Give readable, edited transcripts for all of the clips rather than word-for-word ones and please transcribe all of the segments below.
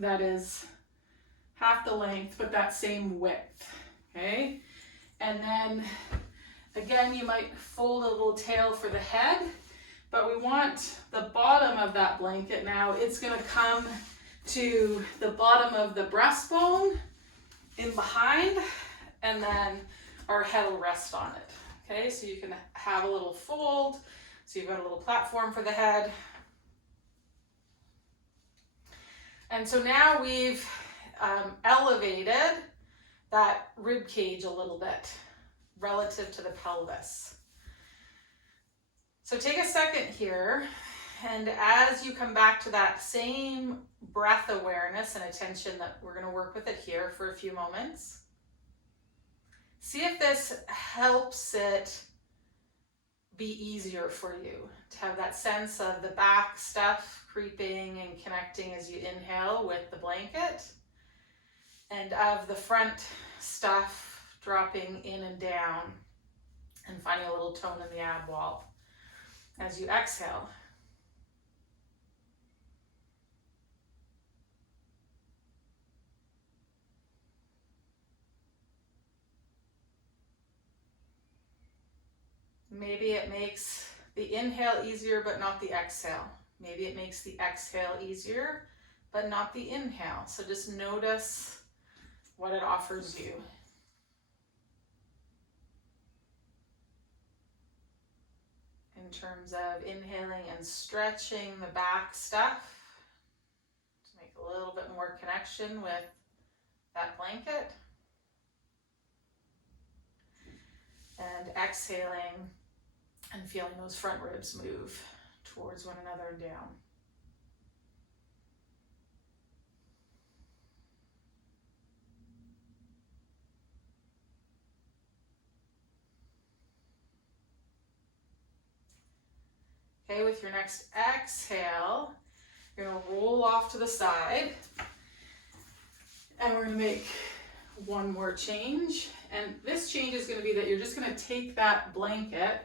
that is half the length, but that same width, okay? And then again, you might fold a little tail for the head, but we want the bottom of that blanket now, it's gonna come to the bottom of the breastbone in behind, and then our head will rest on it. Okay, so you can have a little fold, so you've got a little platform for the head. And so now we've elevated that rib cage a little bit relative to the pelvis. So take a second here, and as you come back to that same breath awareness and attention that we're going to work with it here for a few moments, see if this helps it be easier for you to have that sense of the back stuff creeping and connecting as you inhale with the blanket, and of the front stuff dropping in and down and finding a little tone in the ab wall as you exhale. Maybe it makes the inhale easier, but not the exhale. Maybe it makes the exhale easier, but not the inhale. So just notice what it offers you. In terms of inhaling and stretching the back stuff to make a little bit more connection with that blanket. And exhaling and feeling those front ribs move towards one another and down. Okay, with your next exhale, you're going to roll off to the side, and we're going to make one more change. And this change is going to be that you're just going to take that blanket,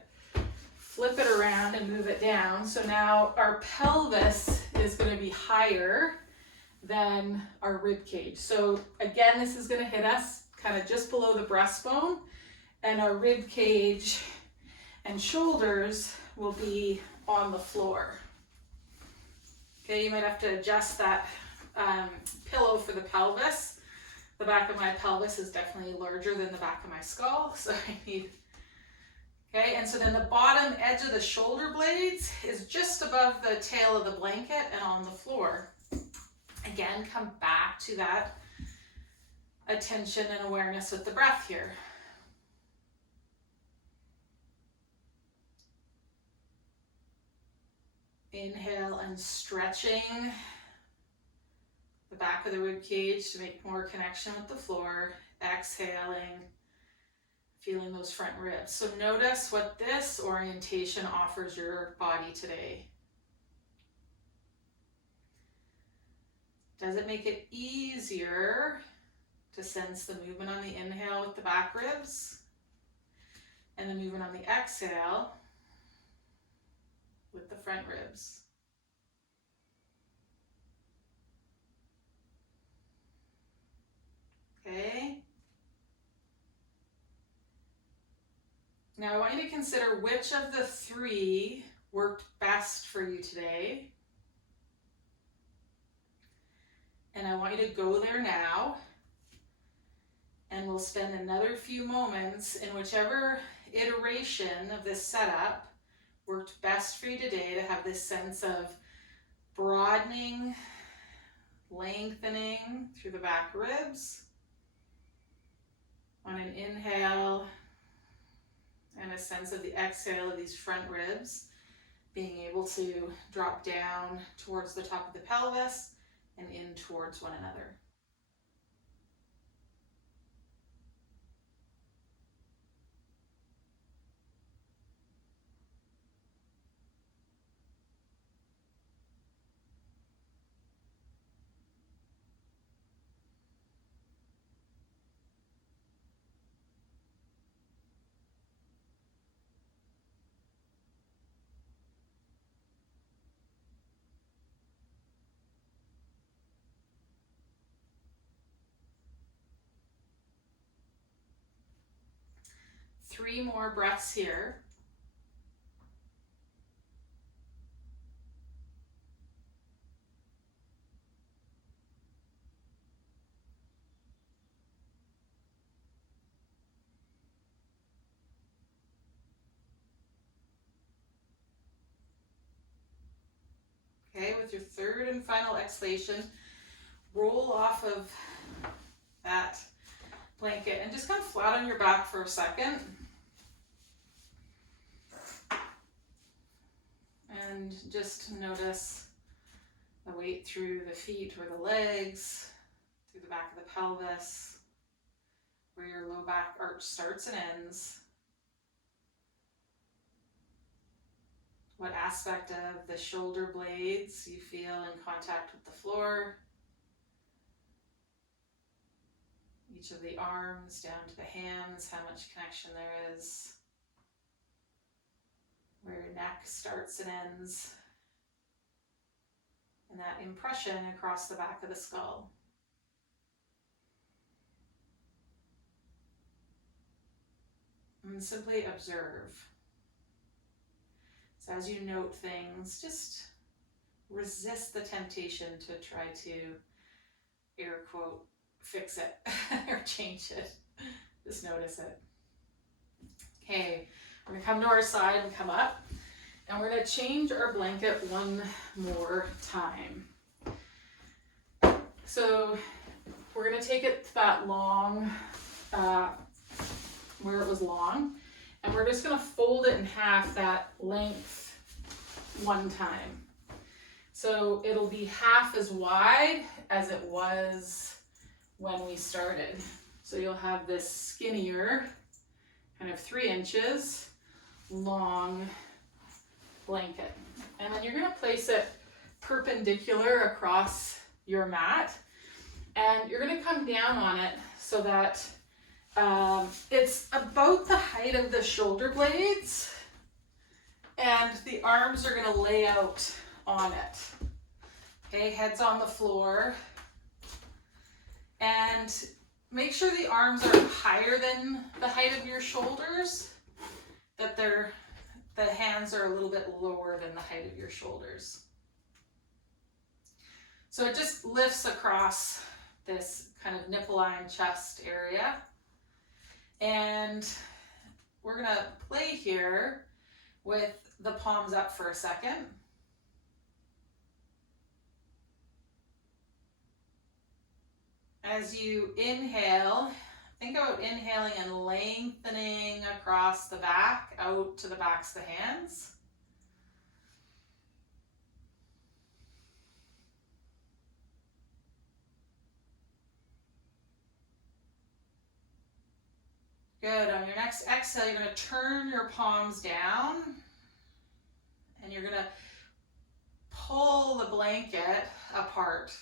flip it around and move it down. So now our pelvis is going to be higher than our rib cage. So again, this is going to hit us kind of just below the breastbone, and our rib cage and shoulders will be on the floor. Okay, you might have to adjust that pillow for the pelvis. The back of my pelvis is definitely larger than the back of my skull, so I need. Okay, and so then the bottom edge of the shoulder blades is just above the tail of the blanket and on the floor. Again, come back to that attention and awareness with the breath here. Inhale and stretching the back of the rib cage to make more connection with the floor. Exhaling, feeling those front ribs. So notice what this orientation offers your body today. Does it make it easier to sense the movement on the inhale with the back ribs and the movement on the exhale with the front ribs? Okay. Now I want you to consider which of the three worked best for you today. And I want you to go there now. And we'll spend another few moments in whichever iteration of this setup worked best for you today to have this sense of broadening, lengthening through the back ribs on an inhale, and a sense of the exhale of these front ribs being able to drop down towards the top of the pelvis and in towards one another. 3 more breaths here. Okay, with your third and final exhalation, roll off of that blanket and just come flat on your back for a second. And just notice the weight through the feet or the legs, through the back of the pelvis, where your low back arch starts and ends. What aspect of the shoulder blades you feel in contact with the floor. Each of the arms down to the hands, how much connection there is. Where your neck starts and ends. And that impression across the back of the skull. And simply observe. So as you note things, just resist the temptation to try to, air quote, fix it or change it. Just notice it. Okay, we're gonna come to our side and come up, and we're gonna change our blanket one more time. So we're gonna take it that long, where it was long, and we're just gonna fold it in half that length one time. So it'll be half as wide as it was when we started. So you'll have this skinnier, kind of 3 inches long blanket. And then you're gonna place it perpendicular across your mat. And you're gonna come down on it so that it's about the height of the shoulder blades, and the arms are gonna lay out on it. Okay, head's on the floor. And make sure the arms are higher than the height of your shoulders, that the hands are a little bit lower than the height of your shoulders. So it just lifts across this kind of nipple line chest area. And we're gonna play here with the palms up for a second. As you inhale, think about inhaling and lengthening across the back, out to the backs of the hands. Good. On your next exhale, you're going to turn your palms down, and you're going to pull the blanket apart.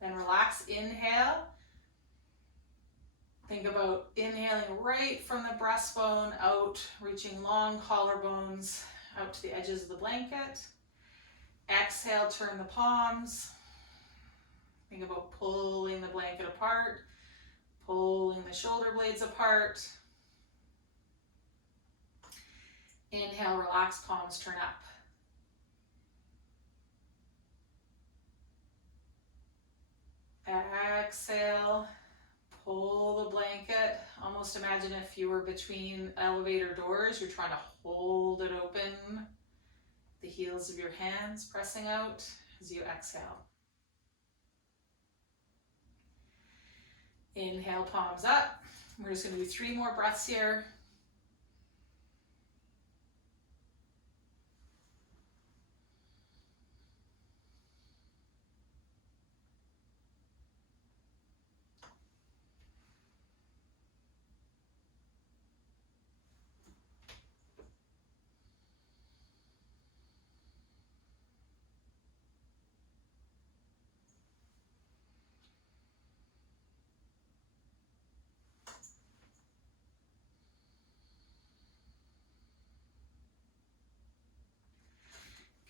Then relax, inhale. Think about inhaling right from the breastbone out, reaching long collarbones out to the edges of the blanket. Exhale, turn the palms. Think about pulling the blanket apart, pulling the shoulder blades apart. Inhale, relax, palms turn up. Exhale, pull the blanket. Almost imagine if you were between elevator doors, you're trying to hold it open. The heels of your hands pressing out as you exhale. Inhale, palms up. We're just going to do 3 more breaths here.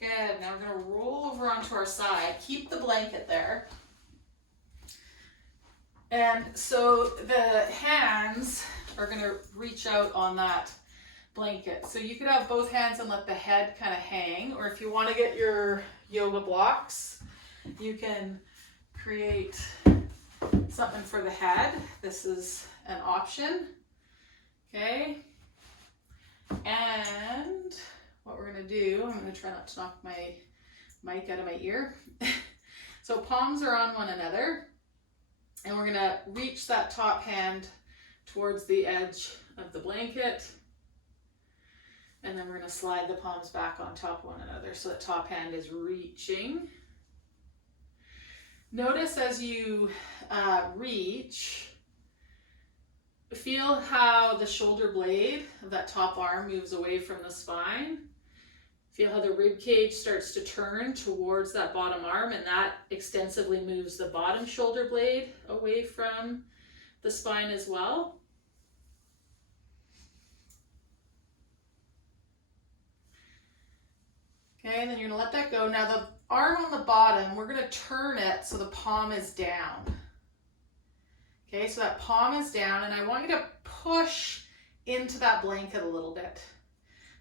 Good, now we're going to roll over onto our side. Keep the blanket there. And so the hands are going to reach out on that blanket. So you could have both hands and let the head kind of hang, or if you want to get your yoga blocks, you can create something for the head. This is an option. Okay. And what we're going to do, I'm going to try not to knock my mic out of my ear. So palms are on one another, and we're going to reach that top hand towards the edge of the blanket, and then we're going to slide the palms back on top of one another so the top hand is reaching. Notice as you reach, feel how the shoulder blade of that top arm moves away from the spine. Feel how the rib cage starts to turn towards that bottom arm, and that extensively moves the bottom shoulder blade away from the spine as well. Okay, and then you're gonna let that go. Now the arm on the bottom, we're gonna turn it so the palm is down. Okay, so that palm is down, and I want you to push into that blanket a little bit.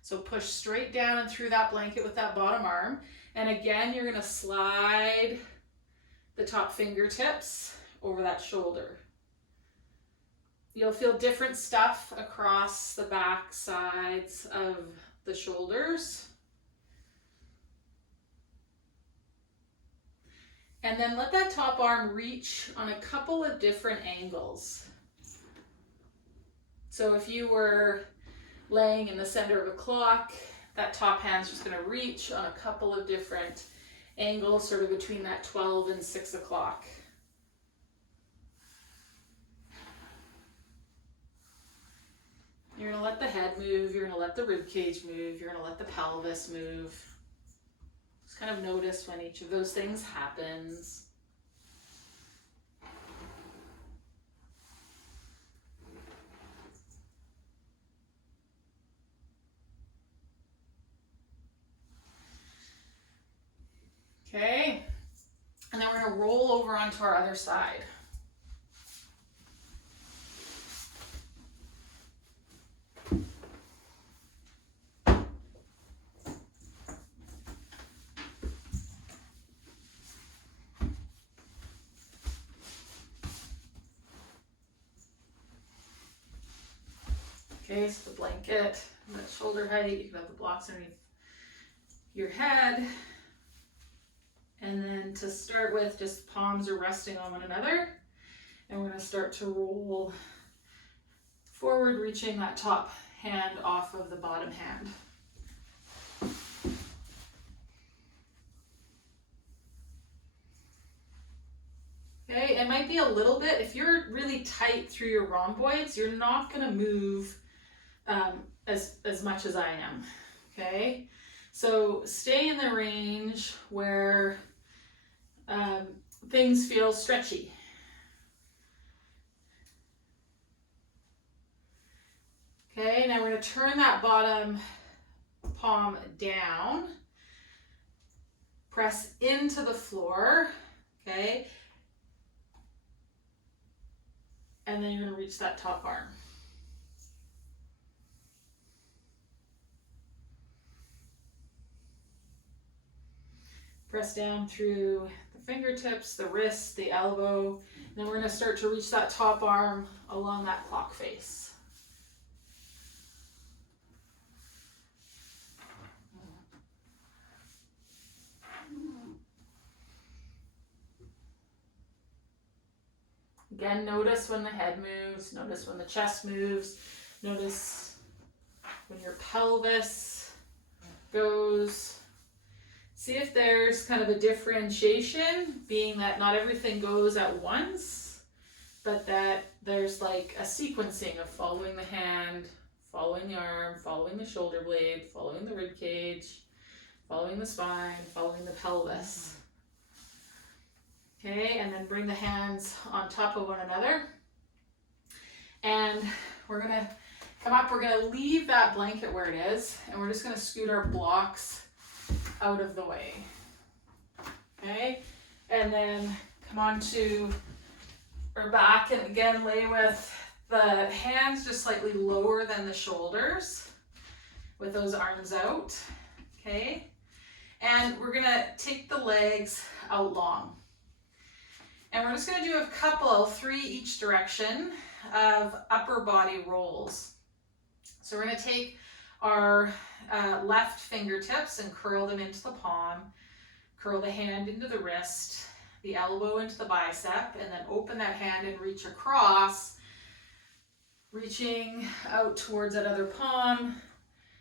So push straight down and through that blanket with that bottom arm. And again, you're gonna slide the top fingertips over that shoulder. You'll feel different stuff across the back sides of the shoulders. And then let that top arm reach on a couple of different angles. So if you were laying in the center of a clock, that top hand's just going to reach on a couple of different angles, sort of between that 12 and 6 o'clock. You're going to let the head move, you're going to let the rib cage move, you're going to let the pelvis move. Just kind of notice when each of those things happens. Okay, and then we're going to roll over onto our other side. Okay, so the blanket, that shoulder height, you can have the blocks underneath your head. And then to start with, just palms are resting on one another. And we're going to start to roll forward, reaching that top hand off of the bottom hand. Okay, it might be a little bit, if you're really tight through your rhomboids, you're not going to move as much as I am. Okay, so stay in the range where things feel stretchy. Okay, now we're going to turn that bottom palm down, press into the floor, okay, and then you're going to reach that top arm. Press down through the fingertips, the wrist, the elbow, and then we're going to start to reach that top arm along that clock face. Again, notice when the head moves, notice when the chest moves, notice when your pelvis goes. See if there's kind of a differentiation, being that not everything goes at once, but that there's like a sequencing of following the hand, following the arm, following the shoulder blade, following the rib cage, following the spine, following the pelvis. Okay, and then bring the hands on top of one another. And we're going to come up, we're going to leave that blanket where it is, and we're just going to scoot our blocks out of the way. Okay, and then come on to our back, and again, lay with the hands just slightly lower than the shoulders with those arms out, okay? And we're gonna take the legs out long. And we're just gonna do a couple, 3 each direction, of upper body rolls. So we're gonna take our left fingertips and curl them into the palm, curl the hand into the wrist, the elbow into the bicep, and then open that hand and reach across, reaching out towards that other palm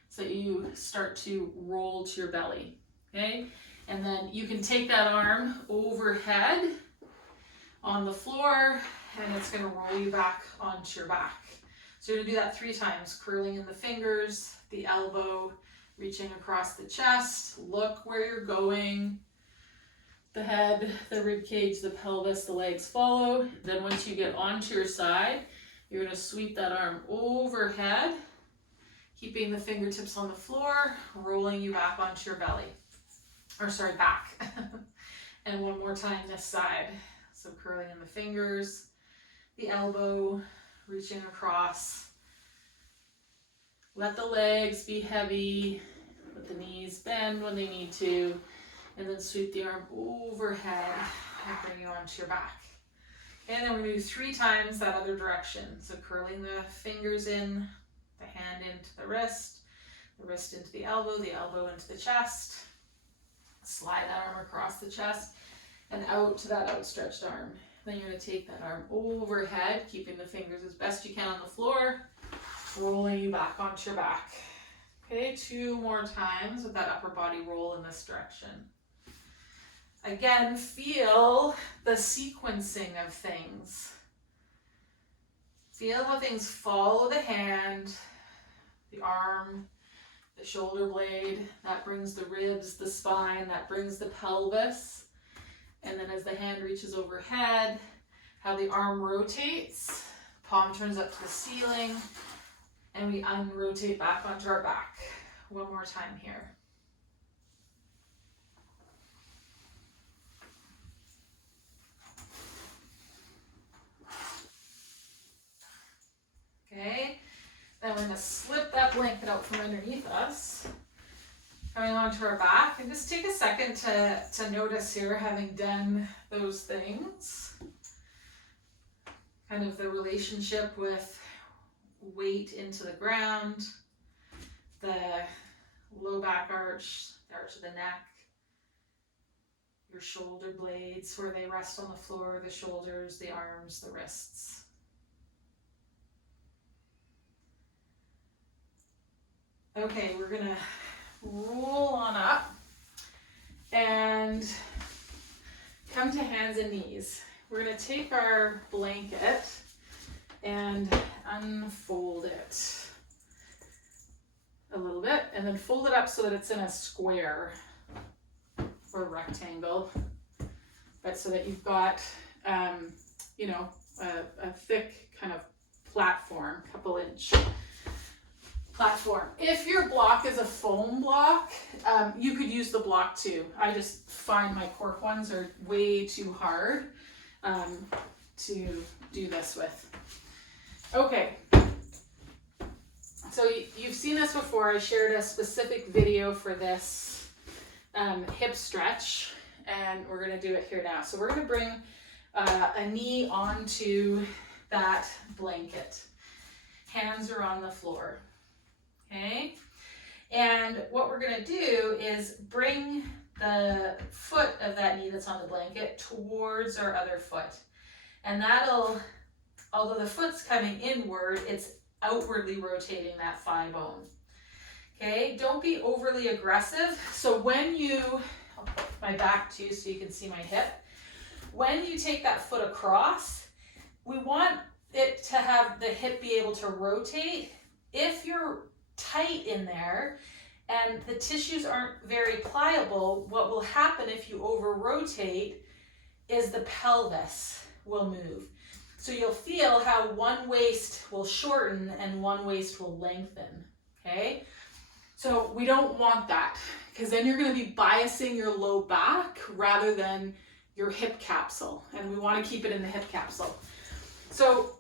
so that you start to roll to your belly, okay? And then you can take that arm overhead on the floor, and it's gonna roll you back onto your back. So you're gonna do that 3 times, curling in the fingers, the elbow, reaching across the chest, look where you're going, the head, the rib cage, the pelvis, the legs follow. Then once you get onto your side, you're gonna sweep that arm overhead, keeping the fingertips on the floor, rolling you back onto your belly, or sorry, back. And one more time this side. So curling in the fingers, the elbow, reaching across. Let the legs be heavy, let the knees bend when they need to, and then sweep the arm overhead and bring you onto your back. And then we're going to do 3 times that other direction. So curling the fingers in, the hand into the wrist into the elbow into the chest. Slide that arm across the chest and out to that outstretched arm. Then you're going to take that arm overhead, keeping the fingers as best you can on the floor, rolling you back onto your back. Okay, 2 more times with that upper body roll in this direction. Again, feel the sequencing of things. Feel how things follow the hand, the arm, the shoulder blade. That brings the ribs, the spine, that brings the pelvis. And then as the hand reaches overhead, how the arm rotates, palm turns up to the ceiling, and we unrotate back onto our back. One more time here. Okay, then we're going to slip that blanket out from underneath us, coming onto our back, and just take a second to notice here, having done those things, kind of the relationship with weight into the ground, the low back arch, the arch of the neck, your shoulder blades where they rest on the floor, the shoulders, the arms, the wrists. Okay, we're gonna roll on up and come to hands and knees. We're gonna take our blanket and unfold it a little bit, and then fold it up so that it's in a square or rectangle, but so that you've got, a thick kind of platform, couple inch platform. If your block is a foam block, you could use the block too. I just find my cork ones are way too hard to do this with. Okay, so you've seen this before. I shared a specific video for this hip stretch, and we're going to do it here now. So we're going to bring a knee onto that blanket. Hands are on the floor. Okay, and what we're going to do is bring the foot of that knee that's on the blanket towards our other foot. And that'll, although the foot's coming inward, it's outwardly rotating that thigh bone. Okay, don't be overly aggressive. So when I'll put my back to you so you can see my hip. When you take that foot across, we want it to have the hip be able to rotate. If you're tight in there and the tissues aren't very pliable, what will happen if you over rotate is the pelvis will move. So you'll feel how one waist will shorten and one waist will lengthen, okay? So we don't want that, because then you're going to be biasing your low back rather than your hip capsule, and we want to keep it in the hip capsule. So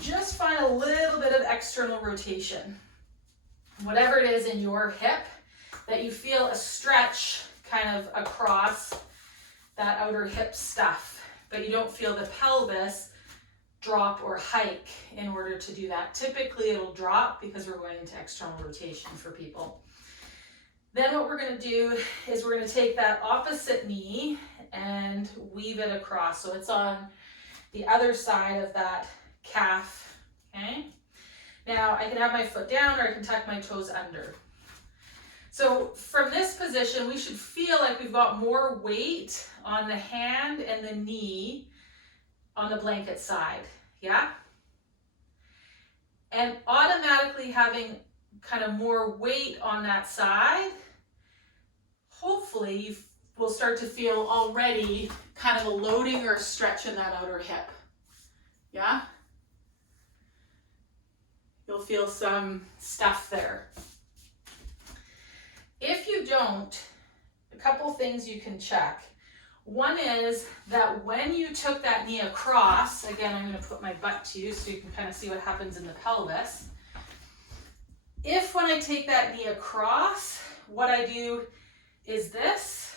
just find a little bit of external rotation. Whatever it is in your hip that you feel a stretch kind of across that outer hip stuff, but you don't feel the pelvis drop or hike in order to do that. Typically it'll drop because we're going into external rotation for people. Then what we're going to do is we're going to take that opposite knee and weave it across. So it's on the other side of that calf, okay? Now I can have my foot down or I can tuck my toes under. So from this position, we should feel like we've got more weight on the hand and the knee on the blanket side, yeah? And automatically having kind of more weight on that side, hopefully you will start to feel already kind of a loading or a stretch in that outer hip, yeah? You'll feel some stuff there. If you don't, a couple things you can check. One is that when you took that knee across, again, I'm going to put my butt to you so you can kind of see what happens in the pelvis. If when I take that knee across, what I do is this,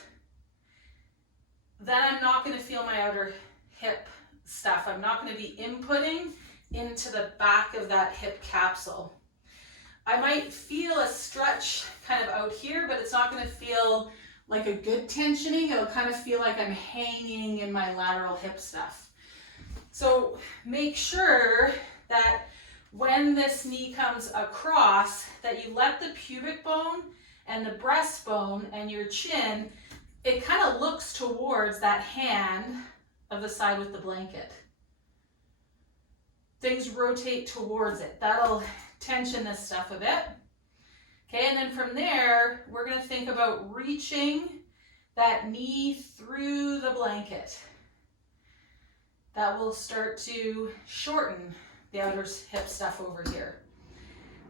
then I'm not going to feel my outer hip stuff. I'm not going to be inputting into the back of that hip capsule. I might feel a stretch kind of out here, but it's not going to feel like a good tensioning. It'll kind of feel like I'm hanging in my lateral hip stuff. So make sure that when this knee comes across, that you let the pubic bone and the breastbone and your chin, it kind of looks towards that hand of the side with the blanket. Things rotate towards it. That'll tension this stuff a bit. Okay, and then from there, we're going to think about reaching that knee through the blanket. That will start to shorten the outer hip stuff over here.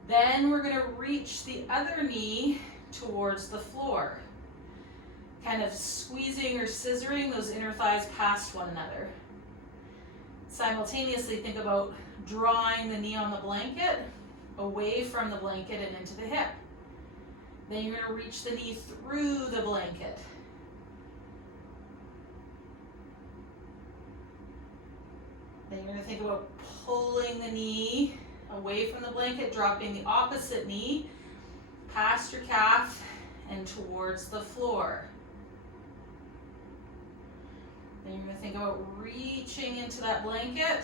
Then we're going to reach the other knee towards the floor, kind of squeezing or scissoring those inner thighs past one another. Simultaneously think about drawing the knee on the blanket away from the blanket and into the hip. Then you're going to reach the knee through the blanket. Then you're going to think about pulling the knee away from the blanket, dropping the opposite knee past your calf and towards the floor. Then you're going to think about reaching into that blanket.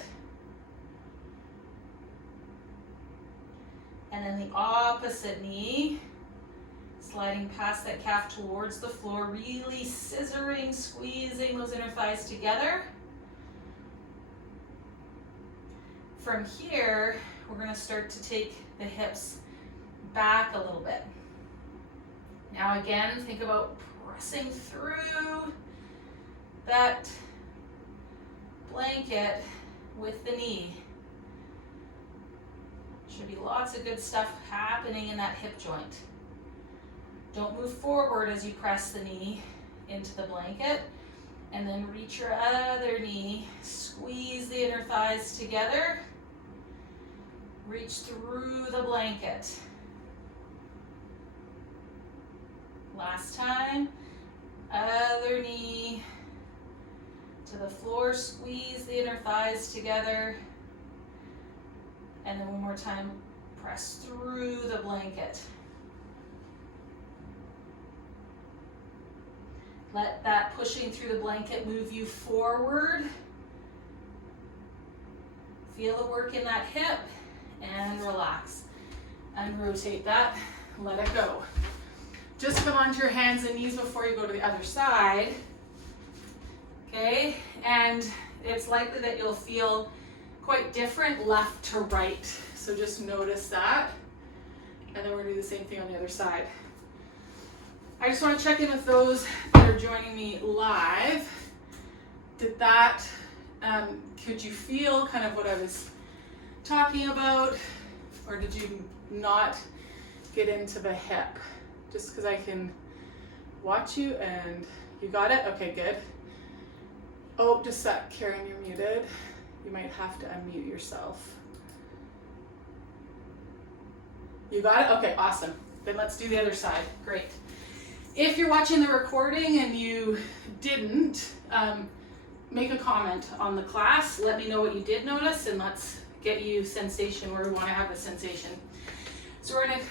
And then the opposite knee, sliding past that calf towards the floor, really scissoring, squeezing those inner thighs together. From here, we're going to start to take the hips back a little bit. Now again, think about pressing through that blanket with the knee. Should be lots of good stuff happening in that hip joint. Don't move forward as you press the knee into the blanket, and then reach your other knee, squeeze the inner thighs together, reach through the blanket. Last time, other knee to the floor, squeeze the inner thighs together, and then one more time, press through the blanket. Let that pushing through the blanket move you forward. Feel the work in that hip and relax. Unrotate that, let it go. Just come onto your hands and knees before you go to the other side. Okay, and it's likely that you'll feel quite different left to right. So just notice that. And then we're gonna do the same thing on the other side. I just want to check in with those that are joining me live. Did that, could you feel kind of what I was talking about? Or did you not get into the hip? Just because I can watch you and you got it? Okay, good. Oh, just a sec, Karen, you're muted. You might have to unmute yourself. You got it? Okay, awesome. Then let's do the other side. Great. If you're watching the recording and you didn't, make a comment on the class. Let me know what you did notice, and let's get you sensation where we want to have the sensation. So we're going to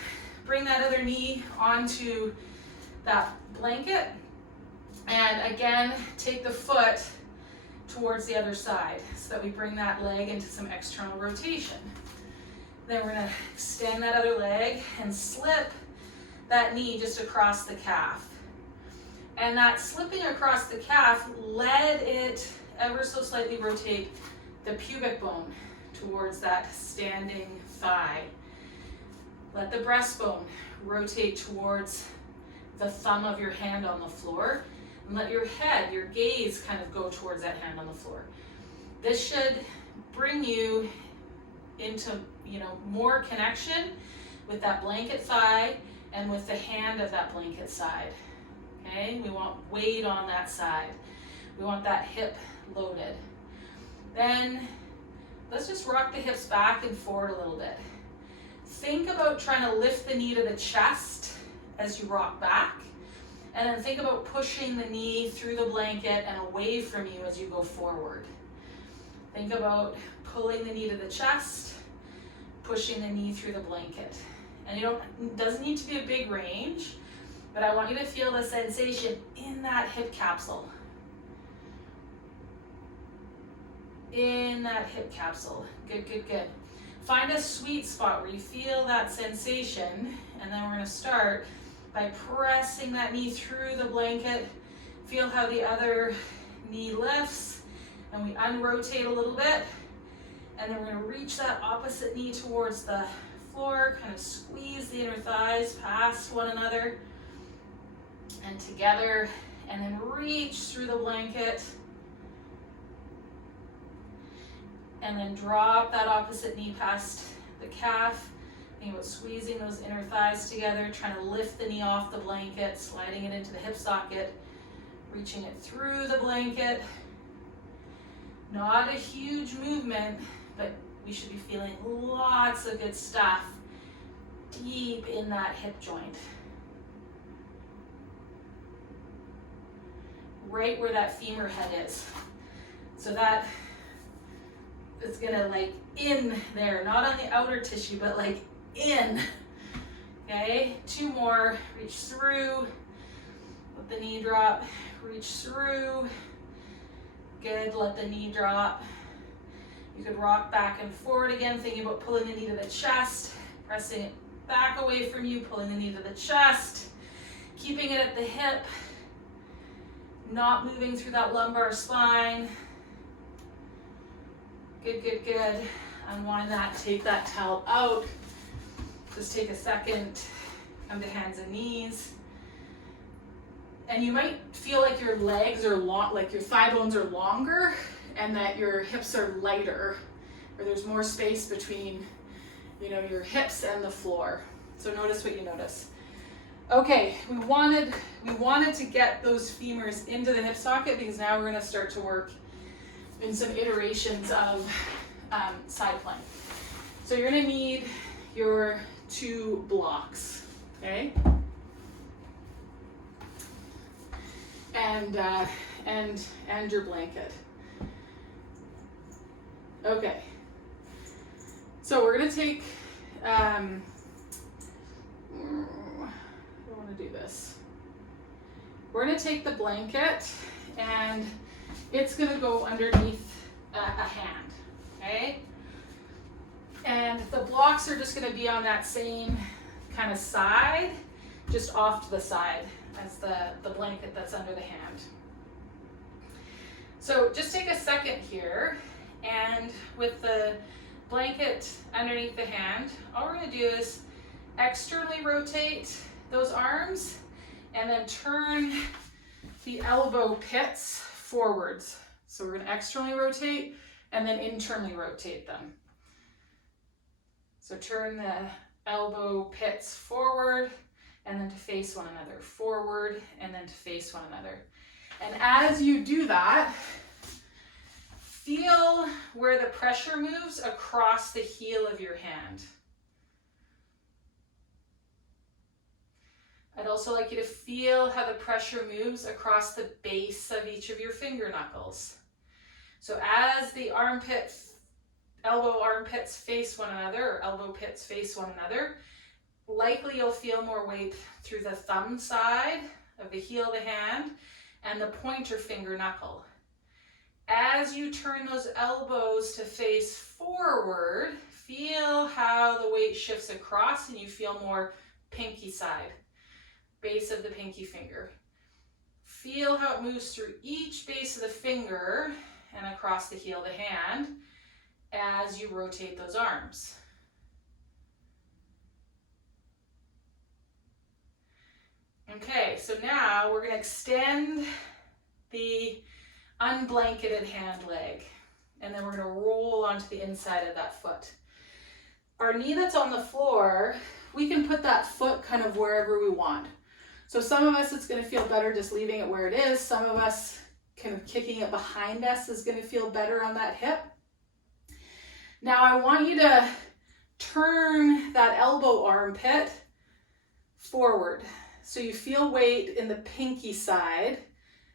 bring that other knee onto that blanket, and again, take the foot towards the other side so that we bring that leg into some external rotation. Then we're going to extend that other leg and slip that knee just across the calf. And that slipping across the calf, let it ever so slightly rotate the pubic bone towards that standing thigh. Let the breastbone rotate towards the thumb of your hand on the floor. And let your head, your gaze kind of go towards that hand on the floor. This should bring you into, more connection with that blanket thigh and with the hand of that blanket side. Okay, we want weight on that side. We want that hip loaded. Then let's just rock the hips back and forward a little bit. Think about trying to lift the knee to the chest as you rock back. And then think about pushing the knee through the blanket and away from you as you go forward. Think about pulling the knee to the chest, pushing the knee through the blanket. And it doesn't need to be a big range, but I want you to feel the sensation in that hip capsule. In that hip capsule. Good, good, good. Find a sweet spot where you feel that sensation, and then we're going to start by pressing that knee through the blanket. Feel how the other knee lifts, and we unrotate a little bit, and then we're going to reach that opposite knee towards the floor, kind of squeeze the inner thighs past one another and together, and then reach through the blanket, and then drop that opposite knee past the calf. Think about squeezing those inner thighs together, trying to lift the knee off the blanket, sliding it into the hip socket, reaching it through the blanket. Not a huge movement, but we should be feeling lots of good stuff deep in that hip joint. Right where that femur head is. So that it's gonna in there, not on the outer tissue, but in. Okay, 2 more, reach through, let the knee drop, reach through. Good, let the knee drop. You could rock back and forward again, thinking about pulling the knee to the chest, pressing it back away from you, pulling the knee to the chest, keeping it at the hip, not moving through that lumbar spine. Good, good, good. Unwind that, take that towel out. Just take a second, come to hands and knees. And you might feel like your legs are long, like your thigh bones are longer, and that your hips are lighter, or there's more space between, your hips and the floor. So notice what you notice. Okay, we wanted to get those femurs into the hip socket, because now we're going to start to work in some iterations of side plank. So you're going to need your 2 blocks, okay? And your blanket. Okay. So we're going to take, I don't want to do this. We're going to take the blanket, and it's going to go underneath a hand, okay? And the blocks are just going to be on that same kind of side, just off to the side as the blanket that's under the hand. So just take a second here, and with the blanket underneath the hand, all we're going to do is externally rotate those arms and then turn the elbow pits forwards. So we're going to externally rotate and then internally rotate them. So turn the elbow pits forward and then to face one another, forward and then to face one another. And as you do that, feel where the pressure moves across the heel of your hand. I'd also like you to feel how the pressure moves across the base of each of your finger knuckles. So as the elbow armpits face one another, or elbow pits face one another, likely you'll feel more weight through the thumb side of the heel of the hand and the pointer finger knuckle. As you turn those elbows to face forward, feel how the weight shifts across and you feel more pinky side, base of the pinky finger. Feel how it moves through each base of the finger and across the heel of the hand as you rotate those arms. Okay, so now we're going to extend the unblanketed hand leg, and then we're going to roll onto the inside of that foot. Our knee that's on the floor, we can put that foot kind of wherever we want. So some of us, it's going to feel better just leaving it where it is. Some of us, kind of kicking it behind us is going to feel better on that hip. Now I want you to turn that elbow armpit forward. So you feel weight in the pinky side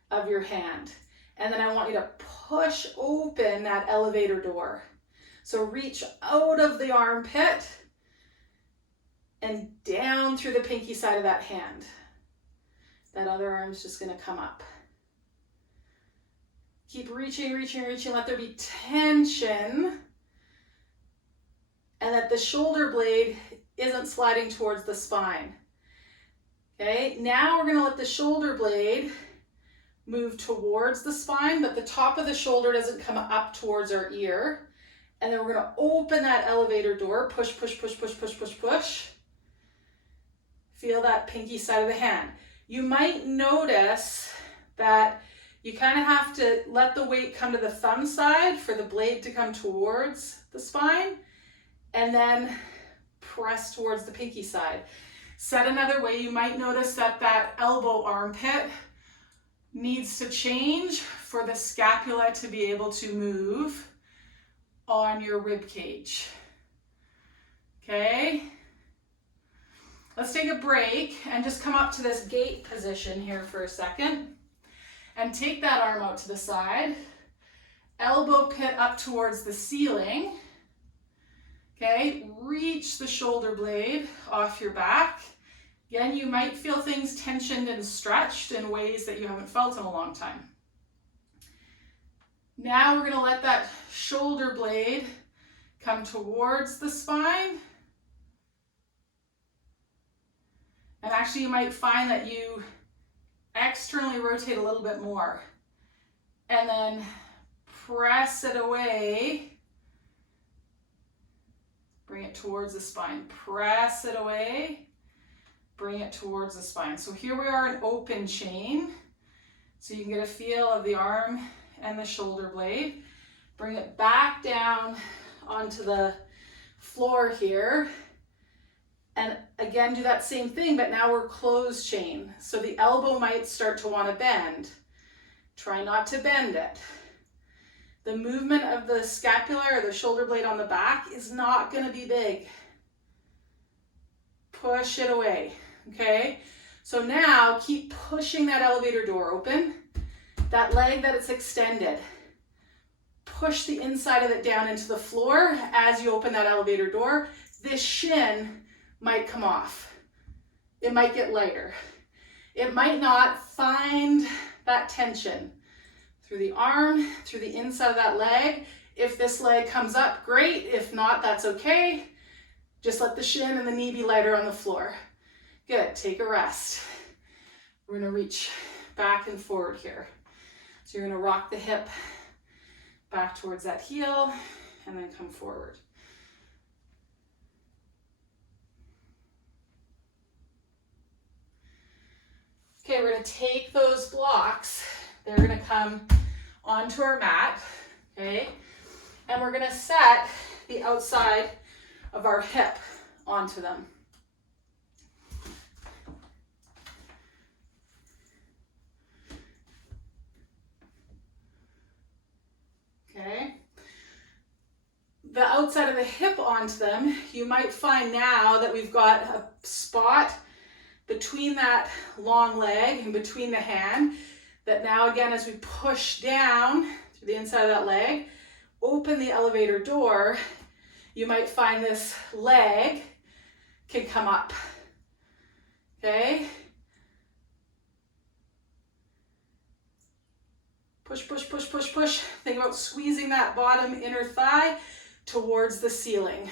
of your hand. And then I want you to push open that elevator door. So reach out of the armpit and down through the pinky side of that hand. That other arm's just going to come up. Keep reaching, reaching, reaching. Let there be tension. And that the shoulder blade isn't sliding towards the spine. Okay, now we're going to let the shoulder blade move towards the spine, but the top of the shoulder doesn't come up towards our ear. And then we're going to open that elevator door. Push, push, push, push, push, push, push. Feel that pinky side of the hand. You might notice that you kind of have to let the weight come to the thumb side for the blade to come towards the spine, and then press towards the pinky side. Said another way, you might notice that that elbow armpit needs to change for the scapula to be able to move on your rib cage. Okay? Let's take a break and just come up to this gate position here for a second. And take that arm out to the side. Elbow pit up towards the ceiling. Okay, reach the shoulder blade off your back. Again, you might feel things tensioned and stretched in ways that you haven't felt in a long time. Now we're going to let that shoulder blade come towards the spine. And actually you might find that you externally rotate a little bit more. And then press it away. Bring it towards the spine. Press it away. Bring it towards the spine. So here we are in open chain. So you can get a feel of the arm and the shoulder blade. Bring it back down onto the floor here. And again, do that same thing, but now we're closed chain. So the elbow might start to want to bend. Try not to bend it. The movement of the scapula or the shoulder blade on the back is not going to be big. Push it away, okay? So now keep pushing that elevator door open. That leg that it's extended. Push the inside of it down into the floor as you open that elevator door. This shin might come off. It might get lighter. It might not. Find that tension through the arm, through the inside of that leg. If this leg comes up, great. If not, that's okay. Just let the shin and the knee be lighter on the floor. Good, take a rest. We're gonna reach back and forward here. So you're gonna rock the hip back towards that heel and then come forward. Okay, we're gonna take those blocks. They're gonna come onto our mat, okay? And we're gonna set the outside of our hip onto them. Okay? outside of the hip onto them, you might find now that we've got a spot between that long leg and between the hand, that now again, as we push down through the inside of that leg, open the elevator door, you might find this leg can come up, okay? Push, push, push, push, push. Think about squeezing that bottom inner thigh towards the ceiling.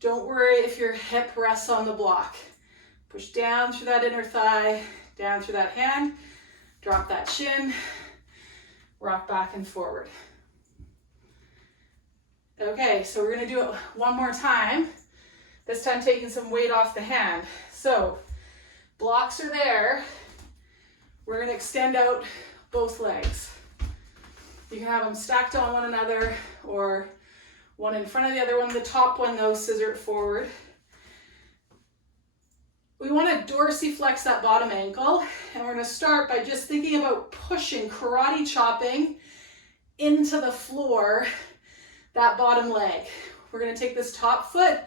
Don't worry if your hip rests on the block. Push down through that inner thigh, down through that hand, drop that shin, rock back and forward. Okay, so we're gonna do it one more time, this time taking some weight off the hand. So, blocks are there. We're gonna extend out both legs. You can have them stacked on one another or one in front of the other one. The top one though, scissor it forward. We want to dorsiflex that bottom ankle, and we're going to start by just thinking about pushing, karate chopping into the floor, that bottom leg. We're going to take this top foot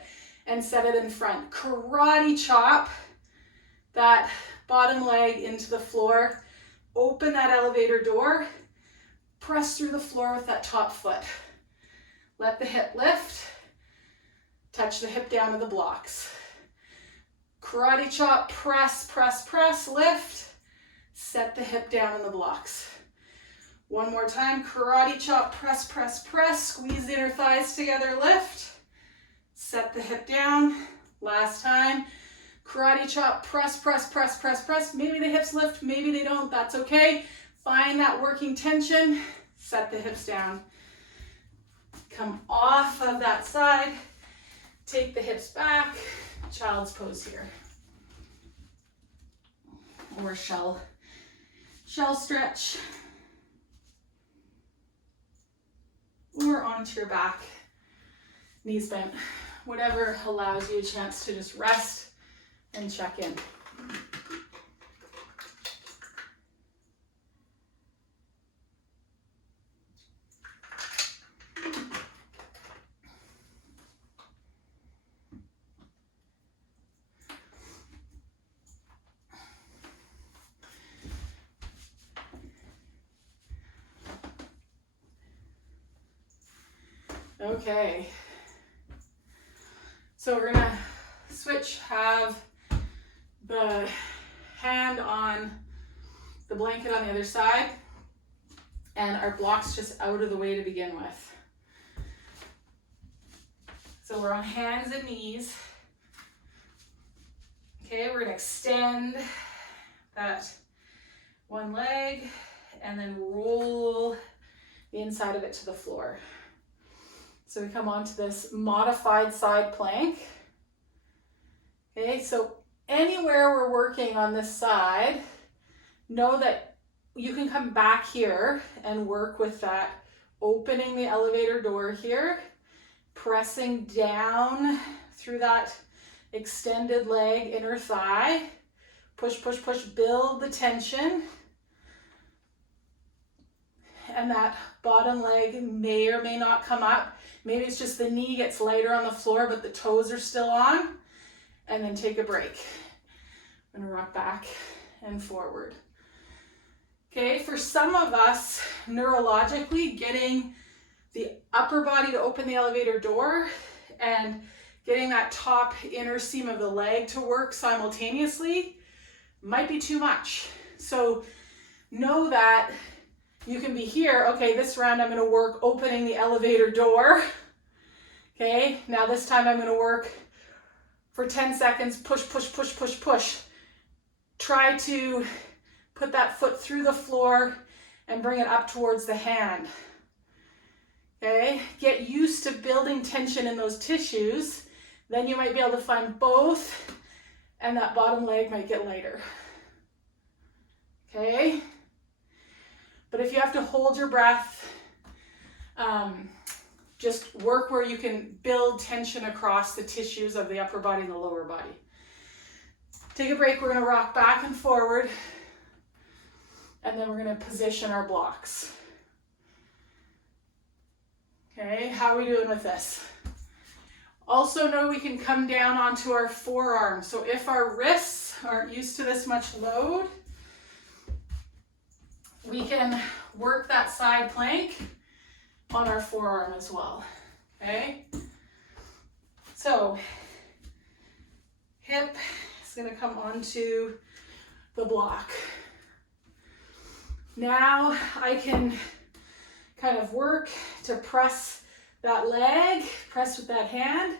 and set it in front. Karate chop that bottom leg into the floor, open that elevator door, press through the floor with that top foot. Let the hip lift, touch the hip down to the blocks. Karate chop, press, press, press, lift, set the hip down in the blocks. One more time, karate chop, press, press, press, squeeze the inner thighs together, lift, set the hip down. Last time, karate chop, press, press, press, press, press. Maybe the hips lift, maybe they don't, that's okay. Find that working tension, set the hips down. Come off of that side, take the hips back, child's pose here. Or shell stretch. Or onto your back, knees bent. Whatever allows you a chance to just rest and check in. Okay, so we're gonna switch, have the hand on the blanket on the other side and our blocks just out of the way to begin with. So we're on hands and knees. Okay, we're gonna extend that one leg and then roll the inside of it to the floor. So we come onto this modified side plank. Okay, so anywhere we're working on this side, know that you can come back here and work with that, opening the elevator door here, pressing down through that extended leg, inner thigh, push, push, push, build the tension. And that bottom leg may or may not come up. Maybe it's just the knee gets lighter on the floor, but the toes are still on. And then take a break. I'm gonna rock back and forward. Okay, for some of us, neurologically, getting the upper body to open the elevator door and getting that top inner seam of the leg to work simultaneously might be too much. So know that you can be here, okay, this round I'm gonna work opening the elevator door. Okay, now this time I'm gonna work for 10 seconds, push, push, push, push, push. Try to put that foot through the floor and bring it up towards the hand. Okay, get used to building tension in those tissues. Then you might be able to find both and that bottom leg might get lighter. Okay. But if you have to hold your breath, just work where you can build tension across the tissues of the upper body and the lower body. Take a break, we're gonna rock back and forward, and then we're gonna position our blocks. Okay, how are we doing with this? Also know we can come down onto our forearm. So if our wrists aren't used to this much load, we can work that side plank on our forearm as well, okay? So hip is gonna come onto the block. Now I can kind of work to press that leg, press with that hand,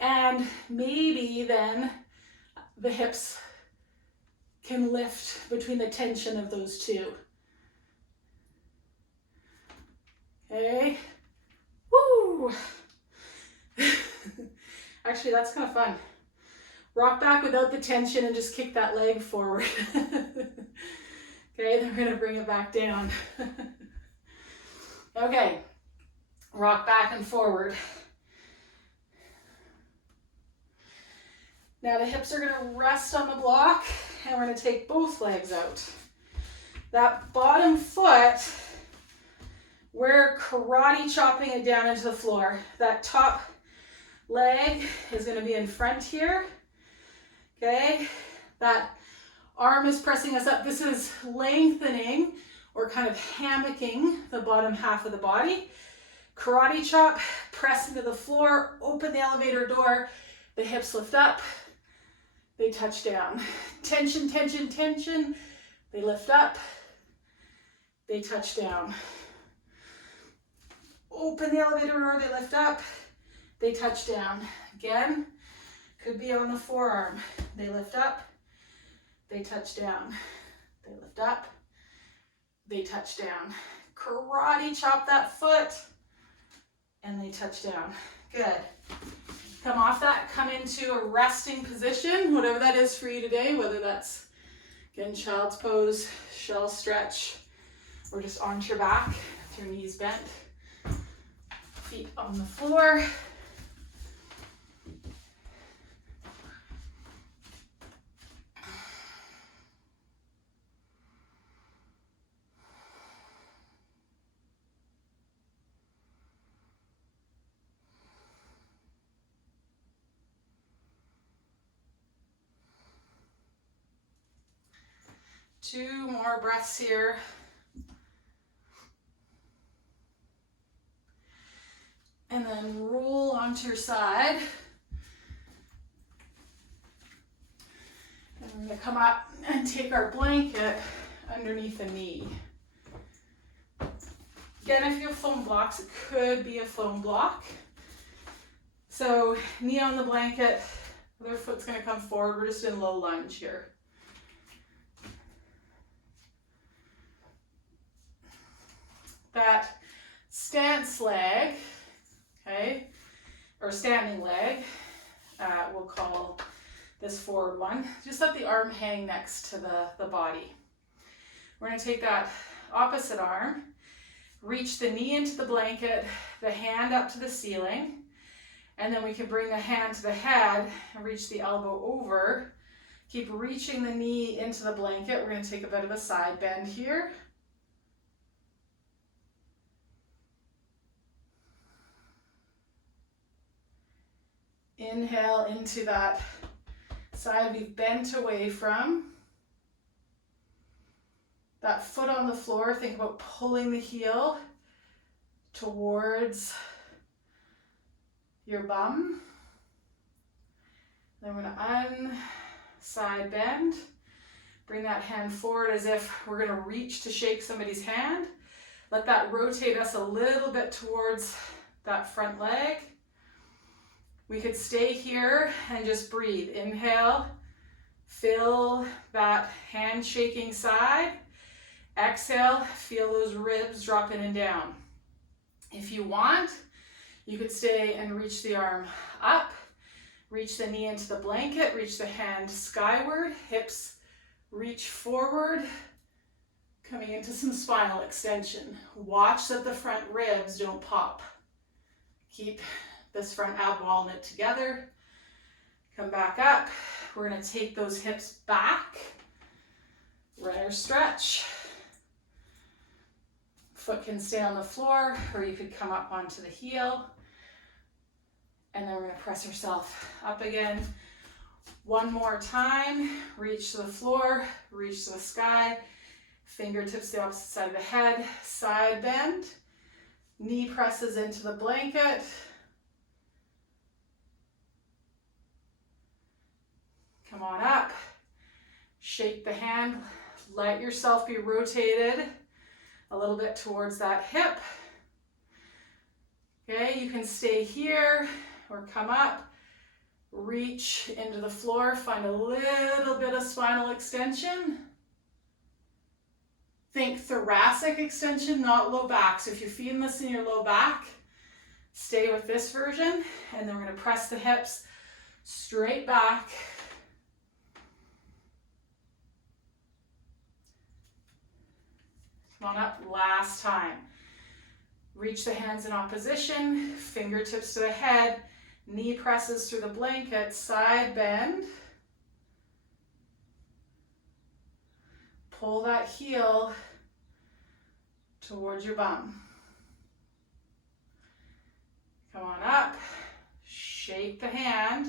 and maybe then the hips can lift between the tension of those two. Okay, woo! Actually, that's kind of fun. Rock back without the tension and just kick that leg forward. Okay, then we're gonna bring it back down. Okay, rock back and forward. Now the hips are gonna rest on the block and we're gonna take both legs out. That bottom foot, we're karate chopping it down into the floor. That top leg is gonna be in front here, okay? That arm is pressing us up. This is lengthening or kind of hammocking the bottom half of the body. Karate chop, press into the floor, open the elevator door, the hips lift up, they touch down. Tension, tension, tension, they lift up, they touch down. Open the elevator door, they lift up, they touch down. Again, could be on the forearm. They lift up, they touch down. They lift up, they touch down. Karate chop that foot, and they touch down. Good. Come off that, come into a resting position, whatever that is for you today, whether that's, again, child's pose, shell stretch, or just onto your back with your knees bent, feet on the floor. Two more breaths here. And then roll onto your side. And we're going to come up and take our blanket underneath the knee. Again, if you have foam blocks, it could be a foam block. So knee on the blanket, other foot's going to come forward. We're just in low lunge here. That stance leg, okay, or standing leg, we'll call this forward one. Just let the arm hang next to the body. We're going to take that opposite arm, reach the knee into the blanket, the hand up to the ceiling, and then we can bring the hand to the head and reach the elbow over. Keep reaching the knee into the blanket. We're going to take a bit of a side bend here. Inhale into that side we've bent away from. That foot on the floor, think about pulling the heel towards your bum. Then we're going to side bend. Bring that hand forward as if we're going to reach to shake somebody's hand. Let that rotate us a little bit towards that front leg. We could stay here and just breathe. Inhale, fill that hand shaking side. Exhale, feel those ribs drop in and down. If you want, you could stay and reach the arm up, reach the knee into the blanket, reach the hand skyward, hips reach forward, coming into some spinal extension. Watch that the front ribs don't pop. Keep this front ab wall knit together. Come back up. We're going to take those hips back. Runner stretch. Foot can stay on the floor, or you could come up onto the heel. And then we're going to press yourself up again. One more time. Reach to the floor, reach to the sky. Fingertips the opposite side of the head. Side bend. Knee presses into the blanket. Come on up. Shake the hand. Let yourself be rotated a little bit towards that hip. Okay, you can stay here or come up. Reach into the floor. Find a little bit of spinal extension. Think thoracic extension, not low back. So if you're feeling this in your low back, stay with this version. And then we're going to press the hips straight back. Come on up, last time. Reach the hands in opposition, fingertips to the head, knee presses through the blanket, side bend. Pull that heel towards your bum. Come on up, shake the hand.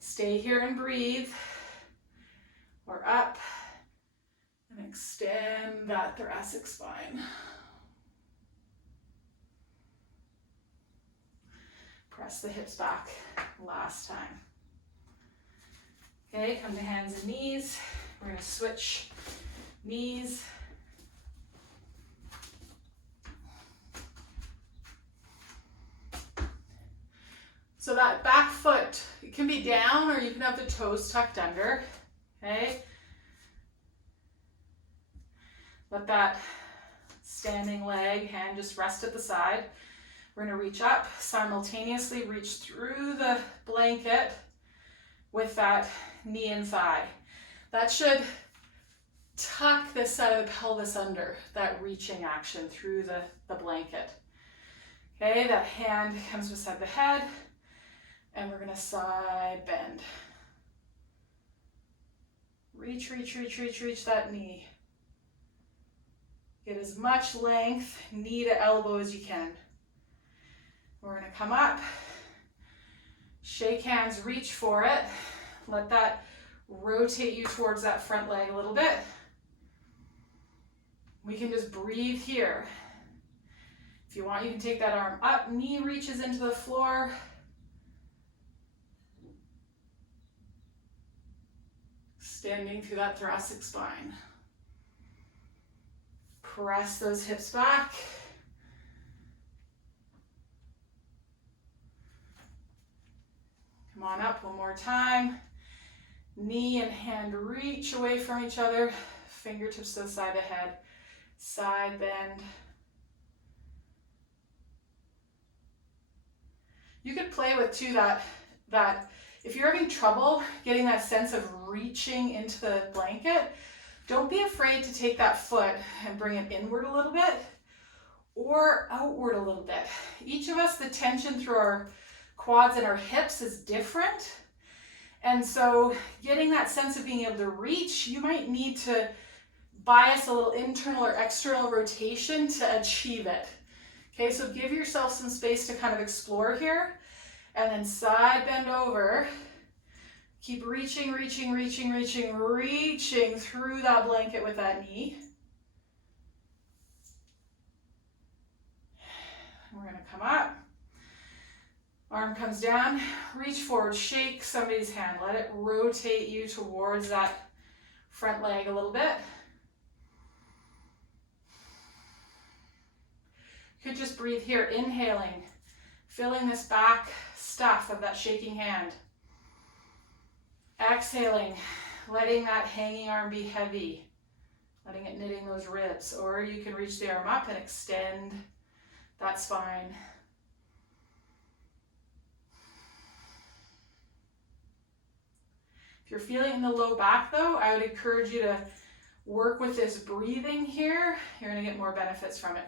Stay here and breathe. Or up. And extend that thoracic spine. Press the hips back last time. Okay, come to hands and knees. We're going to switch knees. So that back foot, it can be down or you can have the toes tucked under. Okay. Let that standing leg, hand just rest at the side. We're going to reach up, simultaneously reach through the blanket with that knee and thigh. That should tuck this side of the pelvis under, that reaching action through the blanket. Okay, that hand comes beside the head, and we're going to side bend. Reach, reach, reach, reach, reach that knee. Get as much length, knee to elbow as you can. We're going to come up, shake hands, reach for it. Let that rotate you towards that front leg a little bit. We can just breathe here. If you want, you can take that arm up, knee reaches into the floor. Standing through that thoracic spine. Press those hips back. Come on up one more time. Knee and hand reach away from each other. Fingertips to the side of the head. Side bend. You could play with too that if you're having trouble getting that sense of reaching into the blanket, don't be afraid to take that foot and bring it inward a little bit or outward a little bit. Each of us, the tension through our quads and our hips is different. And so getting that sense of being able to reach, you might need to bias a little internal or external rotation to achieve it. Okay, so give yourself some space to kind of explore here. And then side bend over. Keep reaching, reaching, reaching, reaching, reaching through that blanket with that knee. We're going to come up. Arm comes down, reach forward, shake somebody's hand. Let it rotate you towards that front leg a little bit. You could just breathe here, inhaling, filling this back stuff of that shaking hand. Exhaling, letting that hanging arm be heavy, letting it knitting those ribs. Or you can reach the arm up and extend that spine. If you're feeling in the low back though, I would encourage you to work with this breathing here. You're going to get more benefits from it.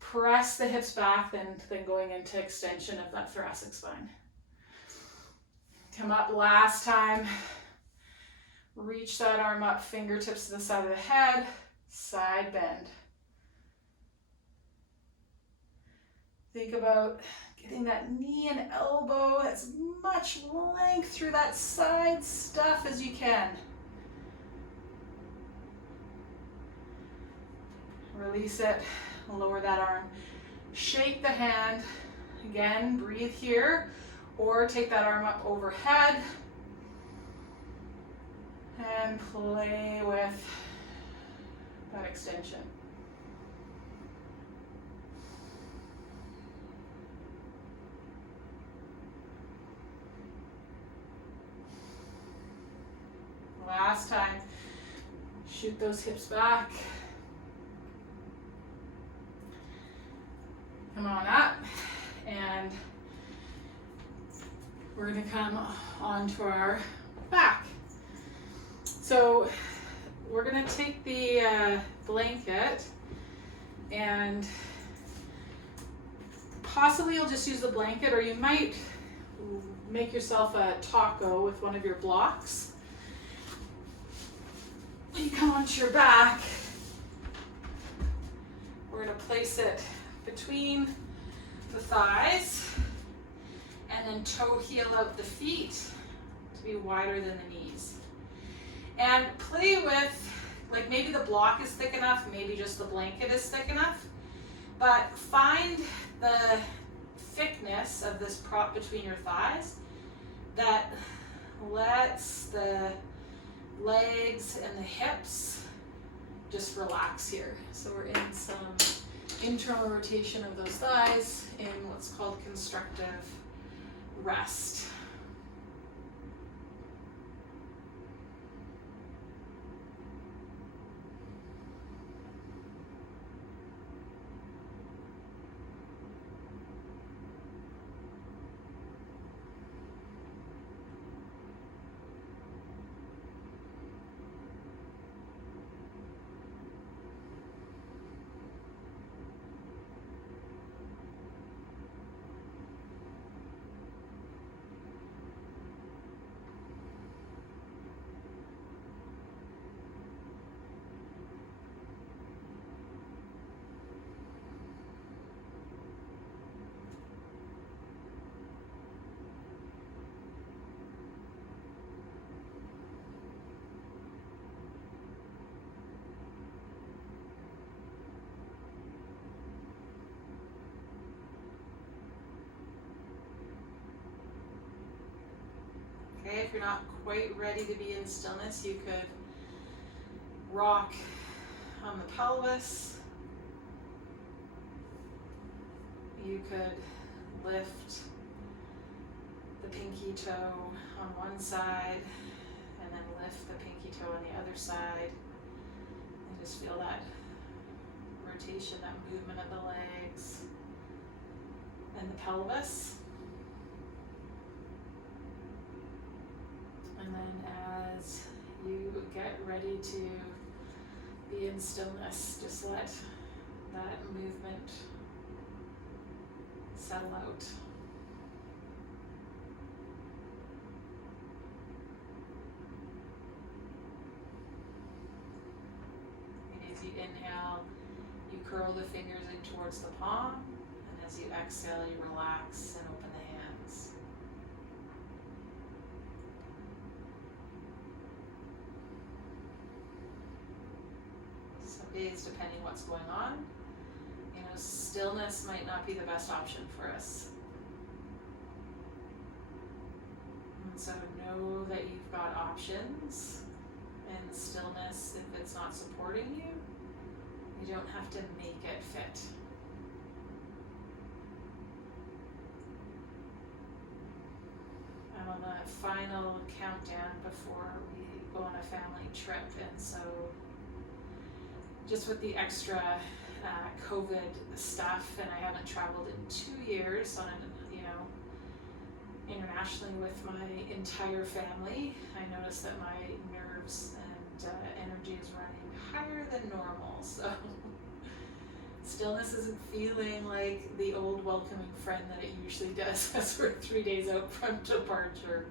Press the hips back than going into extension of that thoracic spine. Come up last time. Reach that arm up, fingertips to the side of the head, side bend. Think about getting that knee and elbow as much length through that side stuff as you can. Release it, lower that arm. Shake the hand. Again, breathe here, or take that arm up overhead and play with that extension. Last time. Shoot those hips back. Come on up, and we're going to come onto our back. So we're going to take the blanket, and possibly you'll just use the blanket, or you might make yourself a taco with one of your blocks. You come onto your back. We're going to place it between the thighs, and then toe heel of the feet to be wider than the knees. And play with, like, maybe the block is thick enough, maybe just the blanket is thick enough, but find the thickness of this prop between your thighs that lets the legs and the hips just relax here. So we're in some internal rotation of those thighs in what's called constructive rest. Okay, if you're not quite ready to be in stillness, you could rock on the pelvis. You could lift the pinky toe on one side and then lift the pinky toe on the other side. And just feel that rotation, that movement of the legs and the pelvis. And then as you get ready to be in stillness, just let that movement settle out. And as you inhale, you curl the fingers in towards the palm, and as you exhale, you relax and open the hands. Some days, depending what's going on, stillness might not be the best option for us. And so know that you've got options, and stillness, if it's not supporting you, you don't have to make it fit. I'm on the final countdown before we go on a family trip, and so just with the extra COVID stuff, and I haven't traveled in 2 years on internationally with my entire family, I noticed that my nerves and energy is running higher than normal. So stillness isn't feeling like the old welcoming friend that it usually does as we're 3 days out from departure.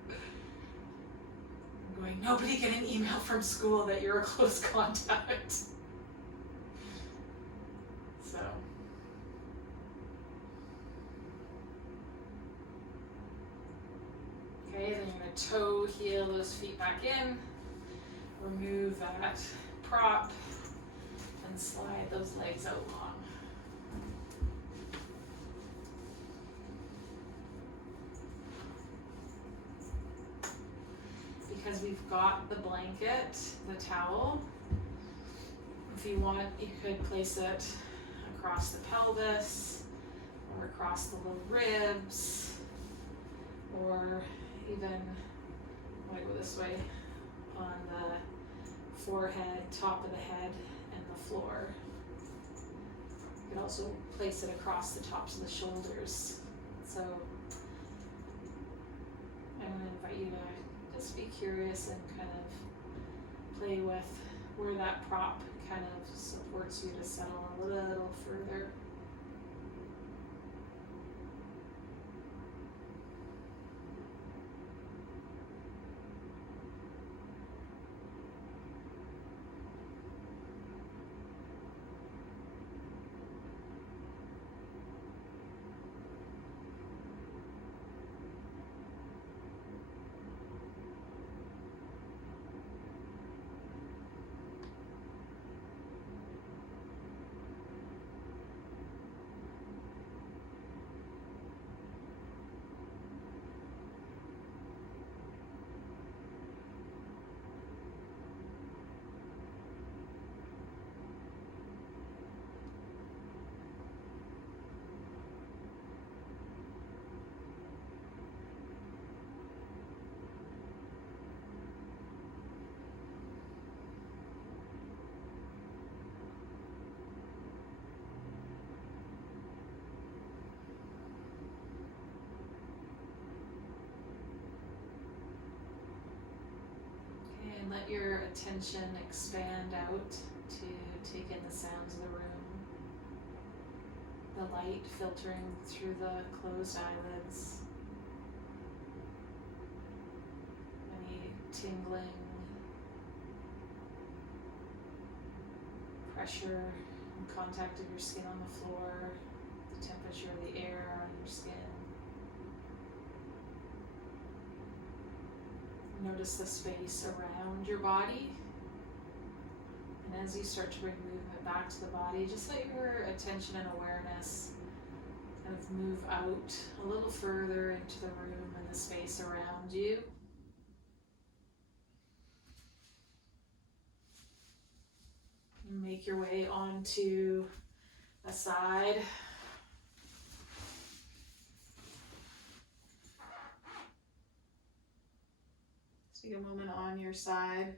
I'm going, nobody get an email from school that you're a close contact. So toe heel those feet back in, remove that prop, and slide those legs out long. Because we've got the blanket, the towel, if you want, you could place it across the pelvis, or across the little ribs, or even, I'm gonna go this way, on the forehead, top of the head, and the floor. You could also place it across the tops of the shoulders. So I'm going to invite you to just be curious and kind of play with where that prop kind of supports you to settle a little further. And let your attention expand out to take in the sounds of the room. The light filtering through the closed eyelids. Any tingling, pressure and contact of your skin on the floor, the temperature of the air on your skin. Notice the space around your body. And as you start to bring movement back to the body, just let your attention and awareness kind of move out a little further into the room and the space around you. Make your way onto a side. Take a moment on your side.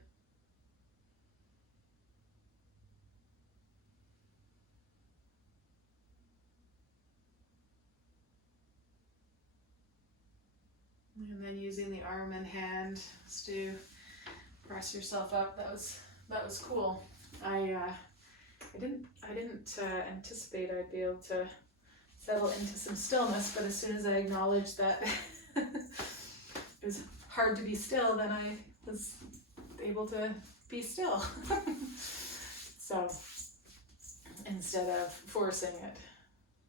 And then using the arm and hand just to press yourself up. That was cool. I didn't anticipate I'd be able to settle into some stillness, but as soon as I acknowledged that it was hard to be still, then I was able to be still. So instead of forcing it.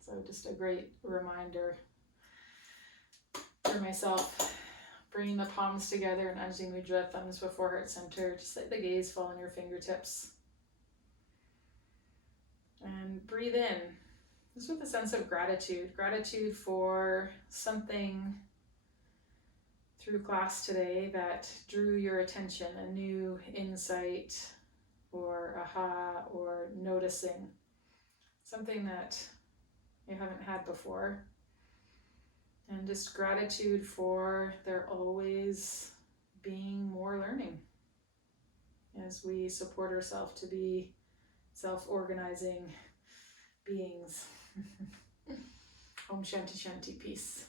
So just a great reminder for myself, bringing the palms together and Anjali Mudra, thumbs before heart center. Just let the gaze fall on your fingertips. And breathe in, just with a sense of gratitude. Gratitude for something through class today that drew your attention, a new insight or aha or noticing, something that you haven't had before. And just gratitude for there always being more learning as we support ourselves to be self-organizing beings. Om Shanti Shanti, peace.